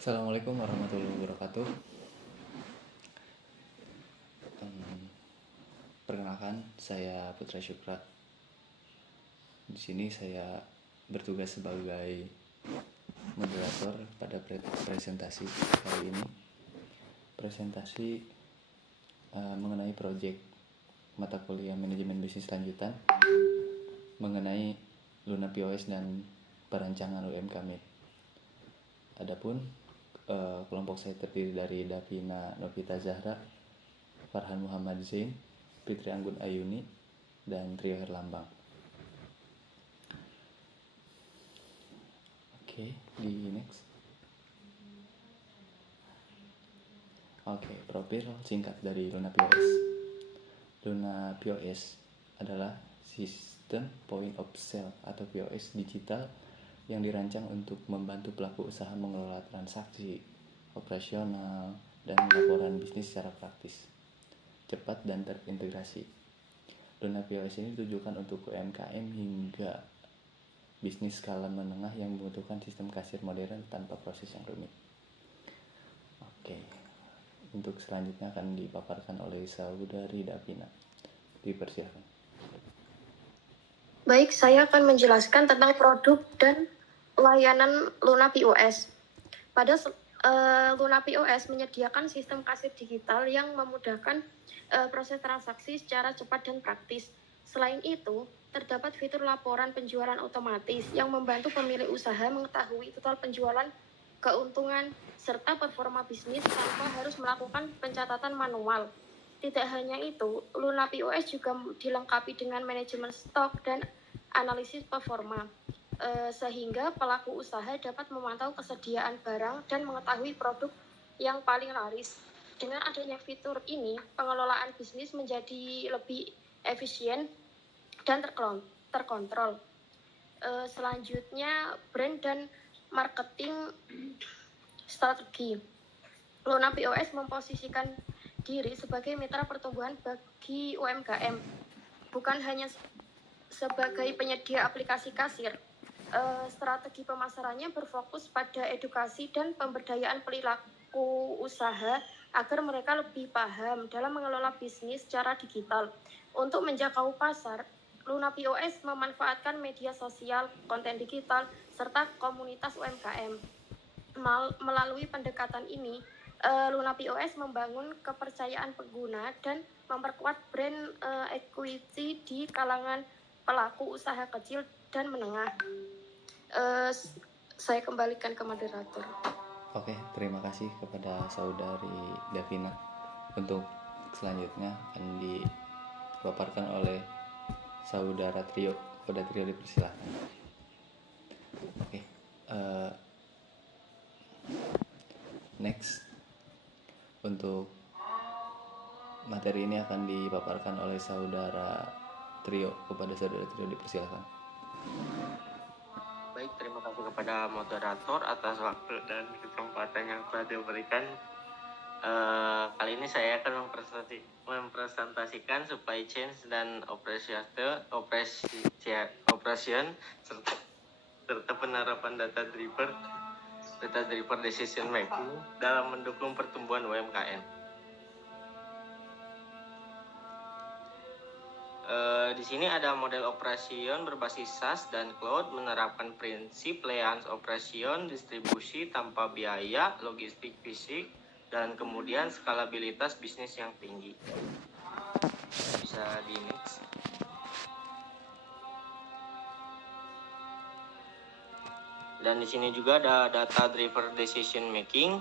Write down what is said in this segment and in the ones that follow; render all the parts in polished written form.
Assalamualaikum warahmatullahi wabarakatuh. Perkenalkan, saya Putra Syukra. Di sini saya bertugas sebagai moderator pada presentasi kali ini. Presentasi mengenai proyek mata kuliah manajemen bisnis lanjutan mengenai Luna POS dan perancangan UMKM. Adapun kelompok saya terdiri dari Davina Novita Zahra, Farhan Muhammad Zain, Fitri Anggun Ayuni, dan Rio Herlambang. Oke, di next. Oke, profil singkat dari Luna POS. Luna POS adalah sistem point of sale atau POS digital yang dirancang untuk membantu pelaku usaha mengelola transaksi, operasional, dan laporan bisnis secara praktis, cepat dan terintegrasi. Luna POS ini ditujukan untuk UMKM hingga bisnis skala menengah yang membutuhkan sistem kasir modern tanpa proses yang rumit. Oke, untuk selanjutnya akan dipaparkan oleh saudari Davina. Dipersilakan. Baik, saya akan menjelaskan tentang produk dan layanan Luna POS. Pada Luna POS menyediakan sistem kasir digital yang memudahkan proses transaksi secara cepat dan praktis. Selain itu, terdapat fitur laporan penjualan otomatis yang membantu pemilik usaha mengetahui total penjualan, keuntungan, serta performa bisnis tanpa harus melakukan pencatatan manual. Tidak hanya itu, Luna POS juga dilengkapi dengan manajemen stok dan analisis performa, sehingga pelaku usaha dapat memantau kesediaan barang dan mengetahui produk yang paling laris. Dengan adanya fitur ini, pengelolaan bisnis menjadi lebih efisien dan terkontrol. Selanjutnya, brand dan marketing strategi. Luna POS memposisikan diri sebagai mitra pertumbuhan bagi UMKM, bukan hanya sebagai penyedia aplikasi kasir. Strategi pemasarannya berfokus pada edukasi dan pemberdayaan perilaku usaha agar mereka lebih paham dalam mengelola bisnis secara digital. Untuk menjangkau pasar, Luna POS memanfaatkan media sosial, konten digital, serta komunitas UMKM. Melalui pendekatan ini, Luna POS membangun kepercayaan pengguna dan memperkuat brand equity di kalangan pelaku usaha kecil dan menengah. Saya kembalikan ke moderator. Oke, terima kasih kepada saudari Davina. Untuk selanjutnya akan dipaparkan oleh saudara Trio. Saudara Trio, dipersilakan. Oke, next. Untuk materi ini akan dipaparkan oleh saudara Trio. Kepada saudara Trio, dipersilakan. Baik, terima kasih kepada moderator atas waktu dan kesempatan yang telah diberikan. Kali ini saya akan mempresentasikan supply chain dan operation serta penerapan data driver decision making dalam mendukung pertumbuhan UMKM. Di sini ada model operation berbasis SaaS dan cloud, menerapkan prinsip layanan operation distribusi tanpa biaya logistik fisik, dan kemudian skalabilitas bisnis yang tinggi. Bisa di next. Dan di sini juga ada data driver decision making.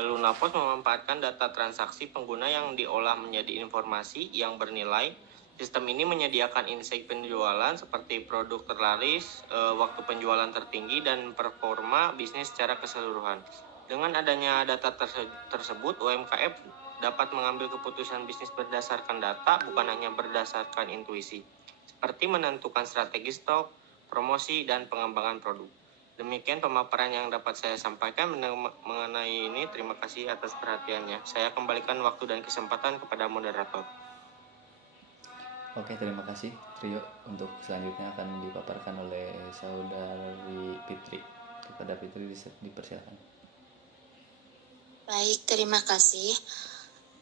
Luna POS memanfaatkan data transaksi pengguna yang diolah menjadi informasi yang bernilai. Sistem ini menyediakan insight penjualan seperti produk terlaris, waktu penjualan tertinggi, dan performa bisnis secara keseluruhan. Dengan adanya data tersebut, UMKM dapat mengambil keputusan bisnis berdasarkan data, bukan hanya berdasarkan intuisi, seperti menentukan strategi stok, promosi, dan pengembangan produk. Demikian pemaparan yang dapat saya sampaikan mengenai ini. Terima kasih atas perhatiannya. Saya kembalikan waktu dan kesempatan kepada moderator. Oke, terima kasih Trio. Untuk selanjutnya akan dipaparkan oleh saudari Fitri. kepada Fitri, dipersilakan. Baik, terima kasih.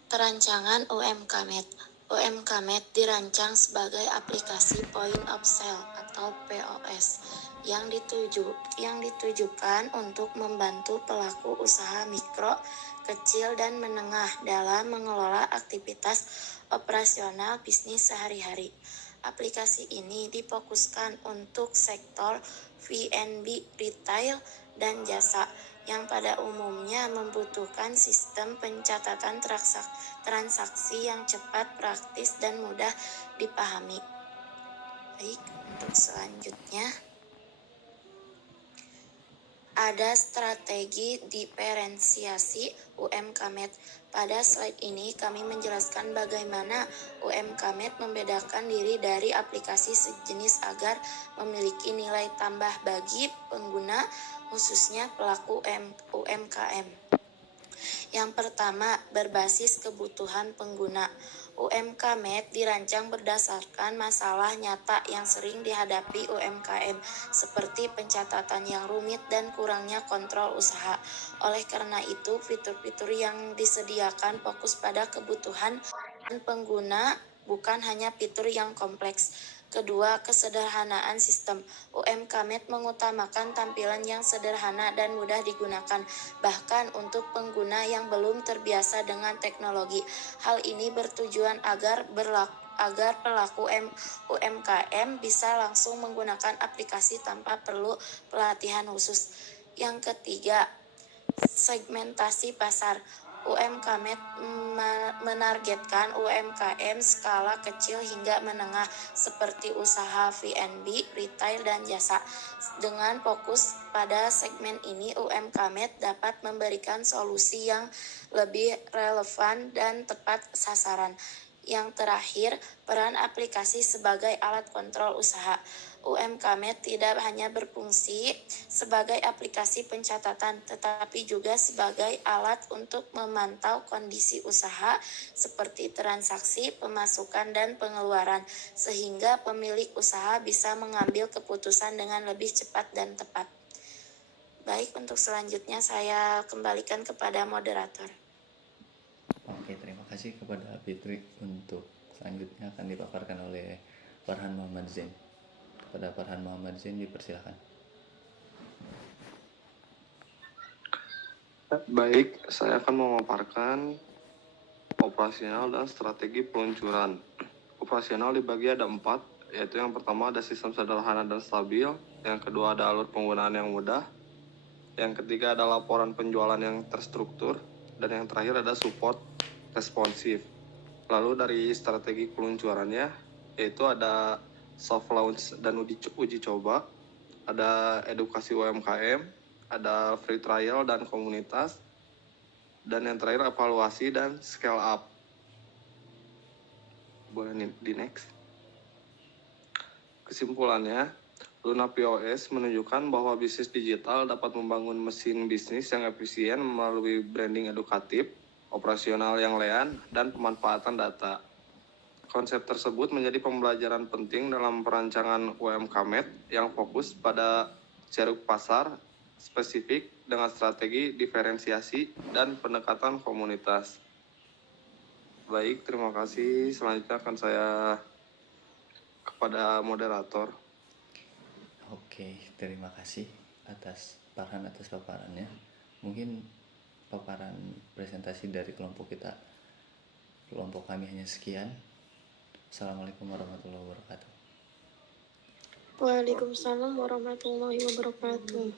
Perancangan UMKmed. UMKmed dirancang sebagai aplikasi Point of Sale atau POS yang ditujukan untuk membantu pelaku usaha mikro, kecil, dan menengah dalam mengelola aktivitas operasional bisnis sehari-hari. Aplikasi ini difokuskan untuk sektor V&B, retail, dan jasa yang pada umumnya membutuhkan sistem pencatatan transaksi yang cepat, praktis, dan mudah dipahami. Baik, untuk selanjutnya ada strategi diferensiasi UMKmed. Pada slide ini kami menjelaskan bagaimana UMKmed membedakan diri dari aplikasi sejenis agar memiliki nilai tambah bagi pengguna, khususnya pelaku UMKM. Yang pertama, berbasis kebutuhan pengguna. UMKmed dirancang berdasarkan masalah nyata yang sering dihadapi UMKM, seperti pencatatan yang rumit dan kurangnya kontrol usaha. Oleh karena itu, fitur-fitur yang disediakan fokus pada kebutuhan pengguna, bukan hanya fitur yang kompleks. Kedua, kesederhanaan sistem. UMKmed mengutamakan tampilan yang sederhana dan mudah digunakan, bahkan untuk pengguna yang belum terbiasa dengan teknologi. Hal ini bertujuan agar pelaku UMKM bisa langsung menggunakan aplikasi tanpa perlu pelatihan khusus. Yang ketiga, segmentasi pasar. UMKmed menargetkan UMKM skala kecil hingga menengah seperti usaha V&B, retail, dan jasa. Dengan fokus pada segmen ini, UMKmed dapat memberikan solusi yang lebih relevan dan tepat sasaran. Yang terakhir, peran aplikasi sebagai alat kontrol usaha. UMKmed tidak hanya berfungsi sebagai aplikasi pencatatan, tetapi juga sebagai alat untuk memantau kondisi usaha seperti transaksi, pemasukan, dan pengeluaran, sehingga pemilik usaha bisa mengambil keputusan dengan lebih cepat dan tepat. Baik, untuk selanjutnya saya kembalikan kepada moderator. Oke, terima kasih kepada Fitri. Untuk selanjutnya akan dipaparkan oleh Farhan Muhammad Zain. Kepada Farhan Muhammad Zain, dipersilakan. Baik, saya akan memaparkan operasional dan strategi peluncuran. Operasional dibagi ada 4, yaitu yang pertama ada sistem sederhana dan stabil, yang kedua ada alur penggunaan yang mudah, yang ketiga ada laporan penjualan yang terstruktur, dan yang terakhir ada support responsif. Lalu dari strategi peluncurannya, yaitu ada soft launch dan uji coba, ada edukasi UMKM, ada free trial dan komunitas, dan yang terakhir evaluasi dan scale up. Boleh di next. Kesimpulannya, Luna POS menunjukkan bahwa bisnis digital dapat membangun mesin bisnis yang efisien melalui branding edukatif, operasional yang lean, dan pemanfaatan data. Konsep tersebut menjadi pembelajaran penting dalam perancangan UMKmed yang fokus pada ceruk pasar spesifik dengan strategi diferensiasi dan pendekatan komunitas. Baik, terima kasih. Selanjutnya akan saya kepada moderator. Oke, terima kasih atas Farhan atas paparannya. Mungkin paparan presentasi dari kelompok kami hanya sekian. Assalamualaikum warahmatullahi wabarakatuh. Waalaikumsalam warahmatullahi wabarakatuh.